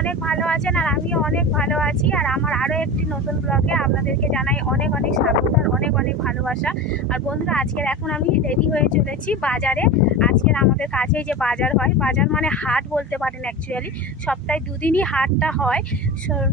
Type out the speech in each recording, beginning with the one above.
অনেক ভালো আছেন আর আমিও অনেক ভালো আছি। আর আমার আরও একটি নতুন ব্লগে আপনাদেরকে জানাই অনেক অনেক স্বাগত আর অনেক অনেক ভালোবাসা। আর বন্ধুরা, আজকের এখন আমি রেডি হয়ে চলেছি বাজারে। আজকের আমাদের কাছেই যে বাজার হয়, বাজার মানে হাট বলতে পারেন অ্যাকচুয়ালি, সপ্তাহে দুদিনই হাটটা হয়,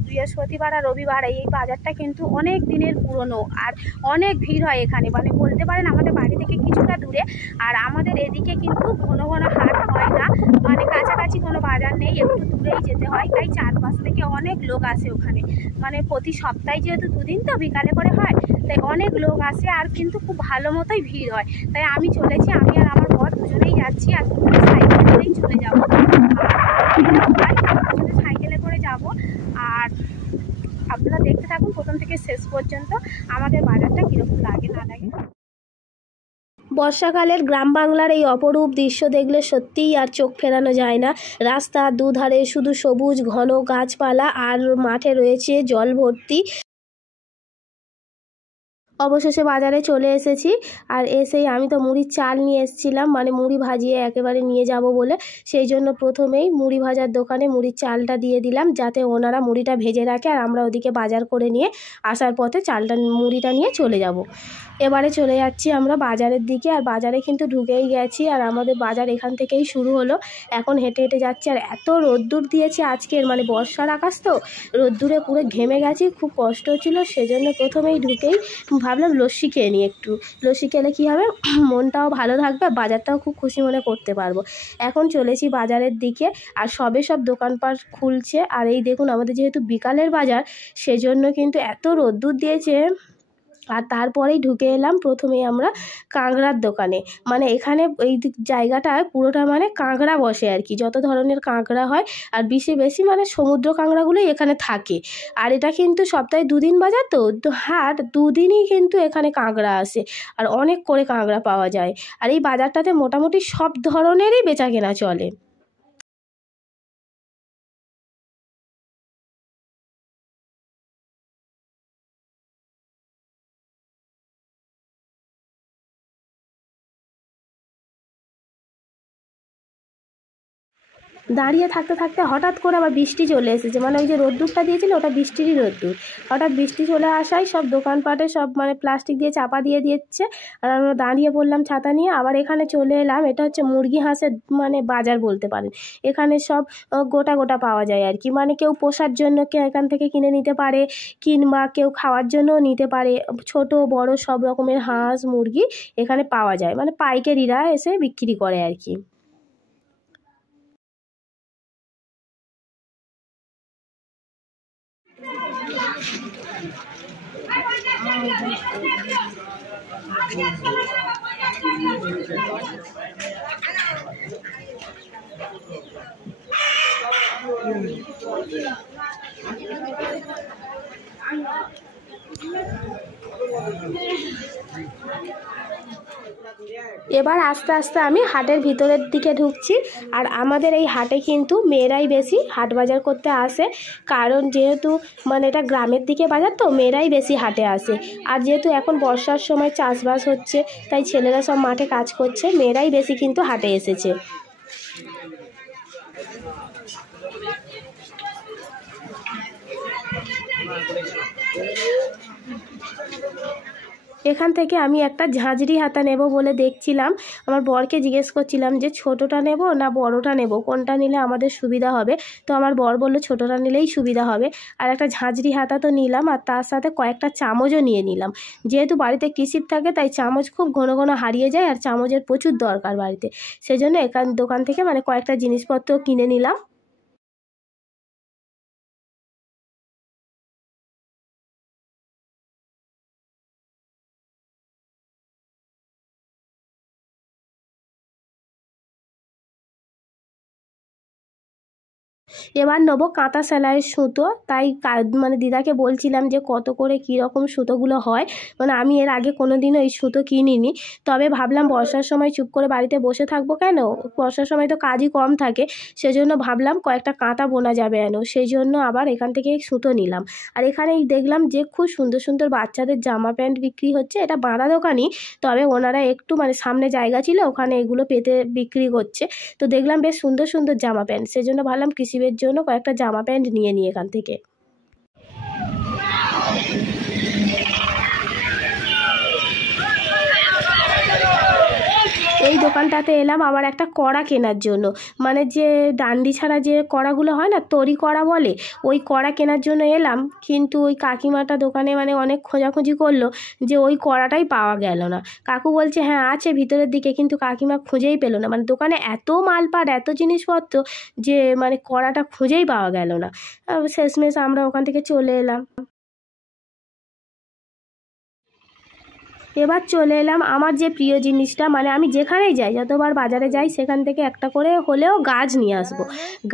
বৃহস্পতিবার আর রবিবার। এই বাজারটা কিন্তু অনেক দিনের পুরনো আর অনেক ভিড় হয় এখানে, মানে বলতে পারেন আমাদের বাড়ি থেকে কিছুটা দূরে। আর আমাদের এদিকে কিন্তু ঘন ঘন হাট হয় না, মানে কাছাকাছি কোনো বাজার নেই, একটু দূরেই যেতে হয়। তাই চারপাশ থেকে অনেক লোক আসে ওখানে, মানে প্রতি সপ্তাহে যেহেতু দুদিন তো বিকালে করে হয়, তাই অনেক লোক আসে আর কিন্তু খুব ভালো মতোই ভিড় হয়। তাই আমি চলেছি, আমি আর আমার বর দুজনেই যাচ্ছি আর সাইকেল করেই চলে যাবো। সাইকেলে করে যাব আর আপনারা দেখতে থাকুন প্রথম থেকে শেষ পর্যন্ত আমাদের বাজারটা কীরকম লাগে না লাগে। বর্ষাকালের গ্রাম বাংলার এই অপরূপ দৃশ্য দেখলে সত্যিই আর চোখ ফেরানো যায় না। রাস্তার দুধারে শুধু সবুজ ঘন গাছপালা আর মাঠে রয়েছে জল ভর্তি। অবশেষে বাজারে চলে এসেছি আর এসেই আমি তো মুড়ির চাল নিয়ে এসেছিলাম, মানে মুড়ি ভাজিয়ে একেবারে নিয়ে যাব বলে। সেই জন্য প্রথমেই মুড়ি ভাজার দোকানে মুড়ির চালটা দিয়ে দিলাম, যাতে ওনারা মুড়িটা ভেজে রাখে আর আমরা ওদিকে বাজার করে নিয়ে আসার পথে মুড়িটা নিয়ে চলে যাব। এবারে চলে যাচ্ছি আমরা বাজারের দিকে, আর বাজারে কিন্তু ঢুকেই গেছি আর আমাদের বাজার এখান থেকেই শুরু হলো। এখন হেঁটে হেঁটে যাচ্ছি আর এত রোদ্দুর দিয়েছে আজকের, মানে বর্ষার আকাশ তো, রোদ্দুরে পুরো ঘেমে গেছি, খুব কষ্ট হচ্ছিলো। সেজন্য প্রথমেই ঢুকেই ভাবলাম লস্যি খেয়ে নিই একটু। লস্যি খেলে কী হবে, মনটাও ভালো থাকবে, বাজারটাও খুব খুশি মনে করতে পারবো। এখন চলেছি বাজারের দিকে আর সব দোকানপাট খুলছে। আর এই দেখুন, আমাদের যেহেতু বিকালের বাজার সেজন্য কিন্তু এত রোদ্দুর দিয়েছে। আর তারপরেই ঢুকে এলাম প্রথমেই আমরা কাঁকড়ার দোকানে। মানে এখানে এই জায়গাটায় পুরোটা মানে কাঁকড়া বসে আর কি, যত ধরনের কাঁকড়া হয় আর বেশি মানে সমুদ্র কাঁকড়াগুলোই এখানে থাকে। আর এটা কিন্তু সপ্তাহে দুদিন বাজার তো হাট, দুদিনই কিন্তু এখানে কাঁকড়া আসে আর অনেক করে কাঁকড়া পাওয়া যায়। আর এই বাজারটাতে মোটামুটি সব ধরনেরই বেচা কেনা চলে। দাঁড়িয়ে থাকতে থাকতে হঠাৎ করে আবার বৃষ্টি চলে এসেছে, মানে ওই যে রোদ্দুরটা দিয়েছিল ওটা বৃষ্টিরই রোদ্দুর। হঠাৎ বৃষ্টি চলে আসায় সব দোকানপাটে সব মানে প্লাস্টিক দিয়ে চাপা দিয়ে দিচ্ছে। আর আমরা দাঁড়িয়ে পড়লাম ছাতা নিয়ে, আবার এখানে চলে এলাম। এটা হচ্ছে মুরগি হাঁসের মানে বাজার বলতে পারেন। এখানে সব গোটা গোটা পাওয়া যায় আর কি, মানে কেউ পোষার জন্য এখান থেকে কিনে নিতে পারে, কিংবা কেউ খাওয়ার জন্যও নিতে পারে। ছোট বড় সব রকমের হাঁস মুরগি এখানে পাওয়া যায়, মানে পাইকারিরা এসে বিক্রি করে আর কি। এবার আস্তে আস্তে আমি হাটের ভিতরের দিকে ঢুকছি। আর আমাদের এই হাটে কিন্তু মেয়েরাই বেশি হাট বাজার করতে আসে, কারণ যেহেতু মানে এটা গ্রামের দিকে বাজার তো মেয়েরাই বেশি হাটে আসে। আর যেহেতু এখন বর্ষার সময় চাষবাস হচ্ছে, তাই ছেলেরা সব মাঠে কাজ করছে, মেয়েরাই বেশি কিন্তু হাটে এসেছে। এখান থেকে আমি একটা ঝাঁঝরি হাতা নেব বলে দেখছিলাম, আমার বরকে জিজ্ঞেস করছিলাম যে ছোটোটা নেব না বড়টা নেব, কোনটা নিলে আমাদের সুবিধা হবে। তো আমার বর বলল ছোটোটা নিলেই সুবিধা হবে। আর একটা ঝাঁঝরি হাতা তো নিলাম, আর তার সাথে কয়েকটা চামচও নিয়ে নিলাম। যেহেতু বাড়িতে কিসিপ থাকে তাই চামচ খুব ঘন ঘন হারিয়ে যায় আর চামচের প্রচুর দরকার বাড়িতে। সেজন্য দোকান থেকে মানে কয়েকটা জিনিসপত্র কিনে নিলাম। এবার নেবো কাঁথা সেলাইয়ের সুতো। তাই মানে দিদাকে বলছিলাম যে কত করে কীরকম সুতোগুলো হয়, মানে আমি এর আগে কোনো দিনও এই সুতো কিনিনি। তবে ভাবলাম বর্ষার সময় চুপ করে বাড়িতে বসে থাকবো কেন, বর্ষার সময় তো কাজই কম থাকে, সেজন্য ভাবলাম কয়েকটা কাঁথা বোনা যাবে কেন, সেই জন্য আবার এখান থেকে সুতো নিলাম। আর এখানেই দেখলাম যে খুব সুন্দর সুন্দর বাচ্চাদের জামা প্যান্ট বিক্রি হচ্ছে। এটা বাঁধা দোকানই, তবে ওনারা একটু মানে সামনে জায়গা ছিল ওখানে এগুলো পেতে বিক্রি করছে। তো দেখলাম বেশ সুন্দর সুন্দর জামা প্যান্ট, সেজন্য ভাবলাম কৃষি রাজীবের জন্য কয়েকটা জামা প্যান্ট নিয়ে নিই এখান থেকে। এই দোকানটাতে এলাম আমার একটা কড়া কেনার জন্য, মানে যে ডান্ডি ছাড়া যে কড়াগুলো হয় না, তরি কড়া বলে, ওই কড়া কেনার জন্য এলাম। কিন্তু ওই কাকিমাটা দোকানে মানে অনেক খোঁজাখুঁজি করলো যে ওই কড়াটাই পাওয়া গেল না। কাকু বলছে হ্যাঁ আছে ভিতরের দিকে, কিন্তু কাকিমা খুঁজেই পেলো না। মানে দোকানে এত মালপাট এত জিনিসপত্র যে মানে কড়াটা খুঁজেই পাওয়া গেল না। শেষমেশ আমরা ওখান থেকে চলে এলাম। এবার চলে এলাম আমার যে প্রিয় জিনিসটা, মানে আমি যেখানেই যাই, যতবার বাজারে যাই সেখান থেকে একটা করে হলেও গাছ নিয়ে আসবো।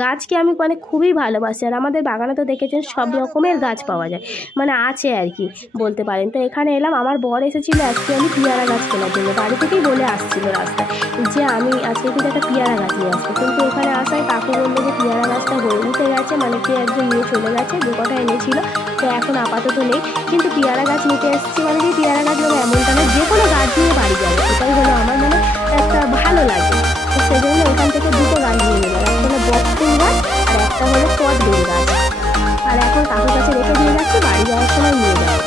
গাছকে আমি মানে খুবই ভালোবাসি, আর আমাদের বাগানে তো দেখেছেন সব রকমের গাছ পাওয়া যায়, মানে আছে আর কি বলতে পারেন। তো এখানে এলাম, আমার বর এসেছিলো অ্যাকচুয়ালি পেয়ারা গাছ কেনার জন্য, বাড়ি থেকেই বলে আসছিল রাস্তায় যে আমি আজকে কিন্তু একটা পেয়ারা গাছ নিয়ে আসবো। কিন্তু এখানে আসায় কাকু বললো যে পেয়ারা গাছটা হয়ে উঠে গেছে, মানে কে একজন নিয়ে চলে গেছে, যে কটা এনেছিল তো এখন আপাতত নেই। কিন্তু পেয়ারা গাছ নিতে এসেছি মানে যে পেয়ারা গাছ নেবো এমনটা না, যে কোনো গাছ নিয়ে বাড়ি যাবে, এটাই হলো আমার মানে একটা ভালো লাগে। তো সেজন্য এখান থেকে দুটো গাছ নিয়ে নিলাম, একটা হলো বকফুল গাছ আর একটা হলো পদ্মের গাছ। আর এখন কাকুর কাছে রেখে দিয়ে যাচ্ছি, বাড়ি যাওয়ার সময় নিয়ে যাবো।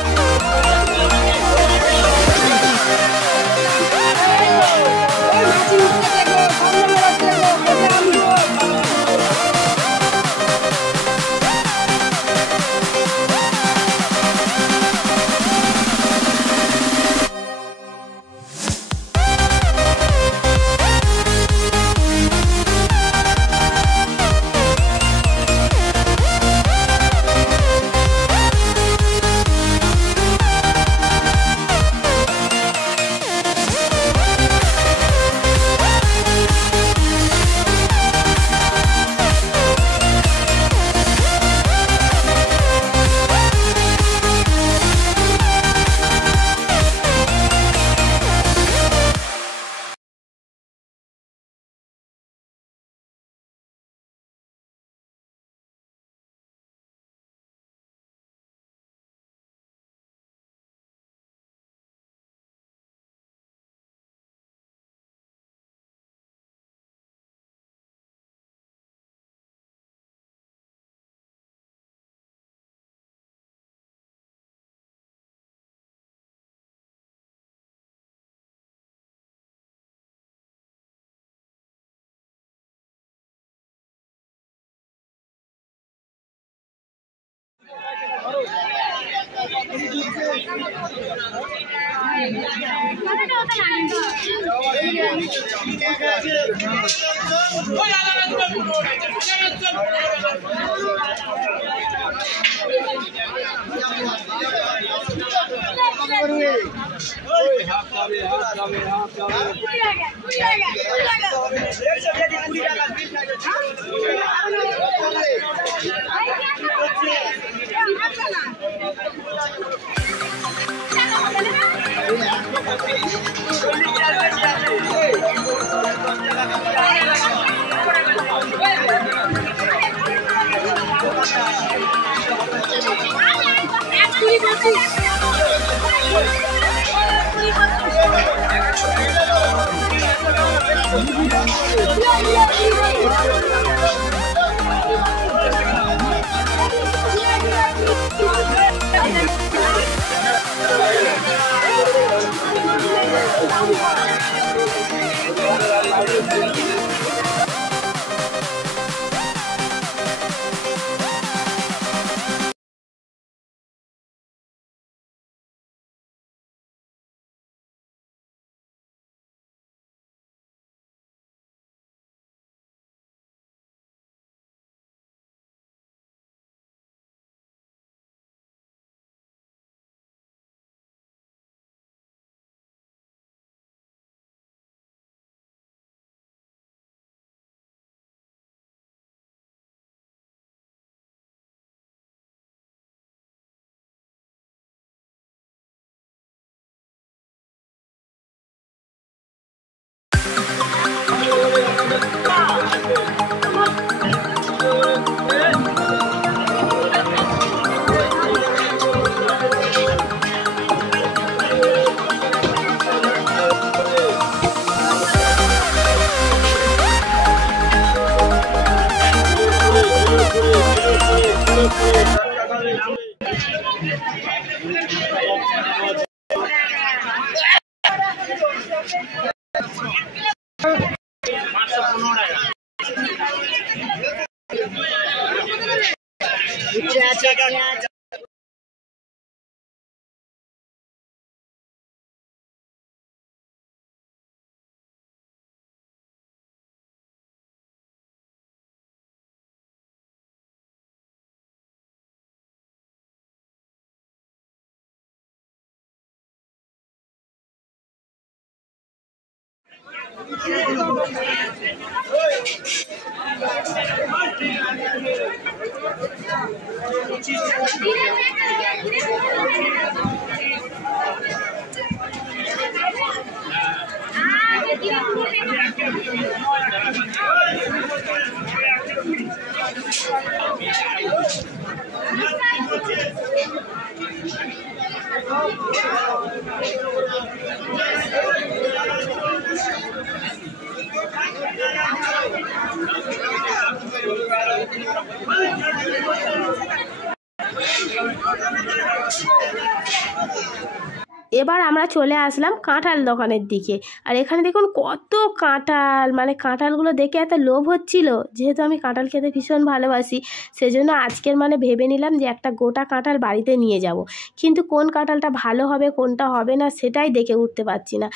এবার আমরা চলে আসলাম কাঁঠাল দোকানের দিকে। আর এখানে দেখুন কত কাঁঠাল, মানে কাঁঠালগুলো দেখে এত লোভ হচ্ছিল। যেহেতু আমি কাঁঠাল খেতে ভীষণ ভালোবাসি, সেজন্য আজকের মানে ভেবে নিলাম যে একটা গোটা কাঁঠাল বাড়িতে নিয়ে যাব। কিন্তু কোন কাঁঠালটা ভালো হবে কোনটা হবে না সেটাই দেখে উঠতে পারছি না,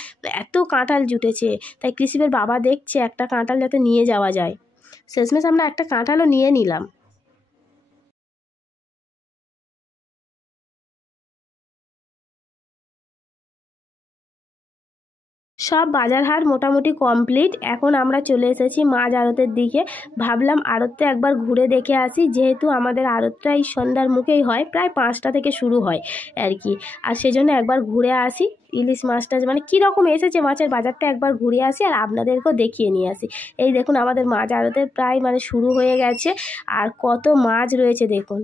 এত কাঁঠাল জুটেছে। তাই কৃষিবের বাবা দেখছে একটা কাঁঠাল যাতে নিয়ে যাওয়া যায়। শেষমেশ আমরা একটা কাঁঠালও নিয়ে নিলাম। সব বাজার হাট মোটামুটি কমপ্লিট। এখন আমরা চলে এসেছি মাছ আড়তের দিকে। ভাবলাম আড়তটা একবার ঘুরে দেখে আসি, যেহেতু আমাদের আড়তটা এই সন্ধ্যার মুখেই হয়, প্রায় 5টা থেকে শুরু হয় আর কি। আর সেজন্য একবার ঘুরে আসি, ইলিশ মাছটা মানে কীরকম এসেছে মাছের বাজারটা একবার ঘুরে আসি আর আপনাদেরকেও দেখিয়ে নিয়ে আসি। এই দেখুন আমাদের মাছ আড়তের প্রায় মানে শুরু হয়ে গেছে, আর কত মাছ রয়েছে দেখুন।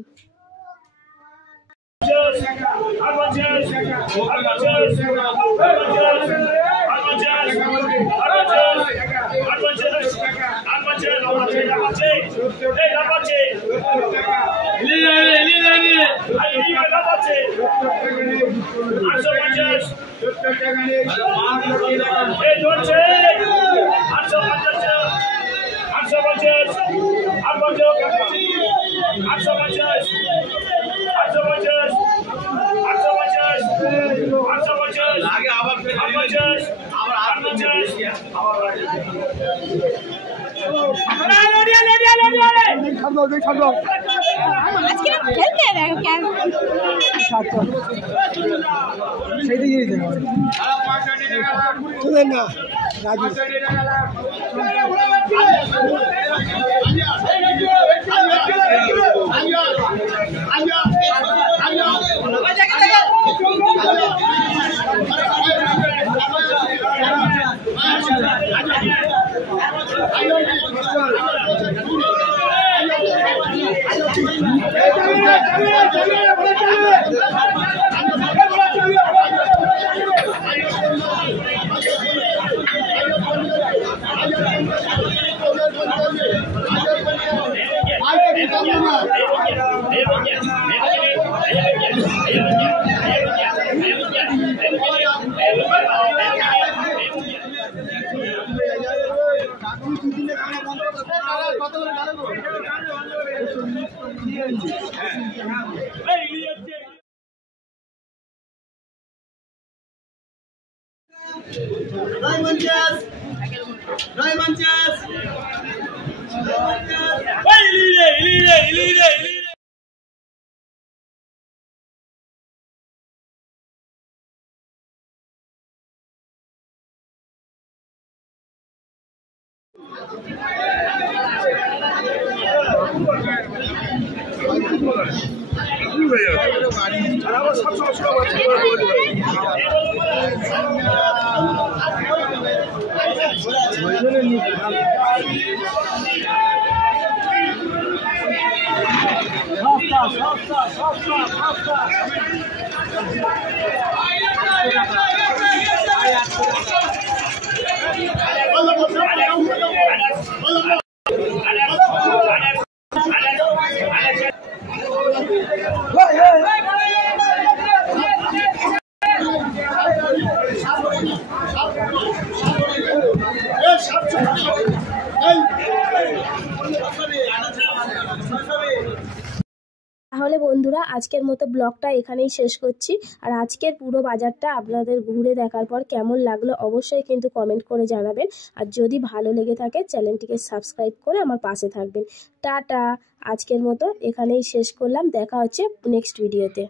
আজকের মতো ব্লগটা এখানেই শেষ করছি। আর আজকের পুরো বাজারটা আপনাদের ঘুরে দেখার পর কেমন লাগলো অবশ্যই কিন্তু কমেন্ট করে জানাবেন। আর যদি ভালো লেগে থাকে চ্যানেলটিকে সাবস্ক্রাইব করে আমার পাশে থাকবেন। টাটা, আজকের মতো এখানেই শেষ করলাম, দেখা হচ্ছে নেক্সট ভিডিওতে।